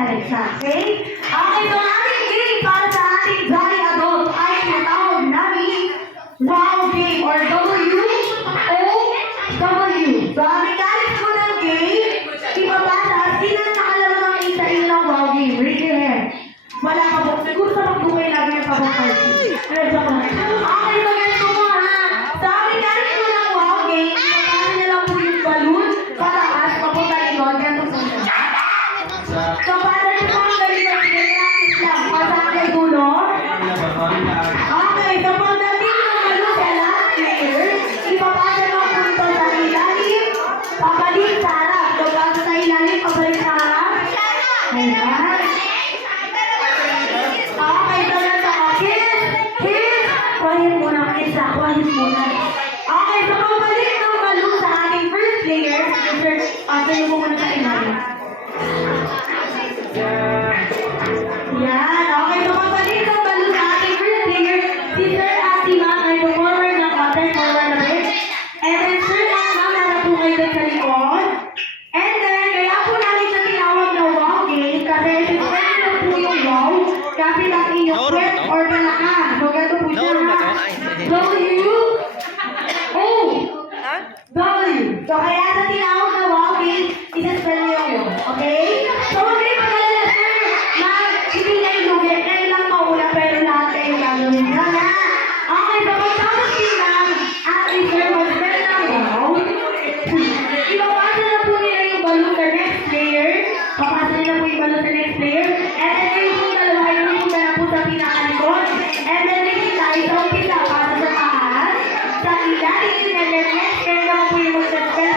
Alexa. Okay? Okay, so ang ating game para sa ating Jolly Adult ay tinatawag namin Wow Game or W-O-W. So ang mechanics mo ng game, ipapasa sino ang nakalaro ng isa ng Wow Game. Raise your hand. Wala ka po. Siguro sa magdumay lagi ng pabukal. Okay, so ganito mo ha. Sa ang mechanics mo ng Wow Game, ipapasa niya lang po yung balloon pataas, papunta likod, ganito po siya. So, para niyo po ang ganito, practice lang. Pasang kay dulo. Okay, so pagdating ng balloon sa last player, ipapasa mo po ito sa ilalim, pabalik sa harap. So, pasa sa ilalim, pabalik sa harap. Ayan. Okay, so nasa kiss. Quiet muna, kiss na. Quiet muna. Okay, so pabalik ng balloon sa ating first player. Pasa niyo po muna sa ilalim. Yan. Okay, so pabalik ng balloon sa ating first player. Si Sir at si Ma'am ay forward ng button, forward na rin. And then Sir at Ma'am nasa po kayo dun sa likod. And then, kaya po namin siya tinawag na wow game kasi siswerte na po yung wow kasi ang inyong kwet or malakas. So, ganito po siya. W. So, kaya sa tinawag na wow game, isa-spell niyo yun. Okay? So, huwag kayo mag-alala, sir. Hindi na yung lugar. Kayo lang mauna, pero lahat kayo gagawin nyo na. Okay, so pagtapos silang at sir mag-spell ng wow, ipapasa na po nila yung balloon sa next player. Papasa nila po yung balloon sa next player. And then kayo po dalawa ay pupunta na po sa pinakalikod. And then next tayo sa umpisa para sa taas, sa ilalim, and then next kayo naman po yung mag-spell